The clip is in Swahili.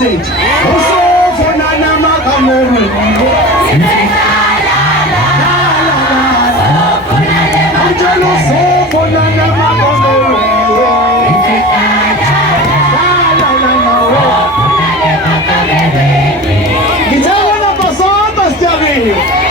Stage. Also for Nana Makameru. Angelo so for Nana Makameru. Guitar number so Bastiani.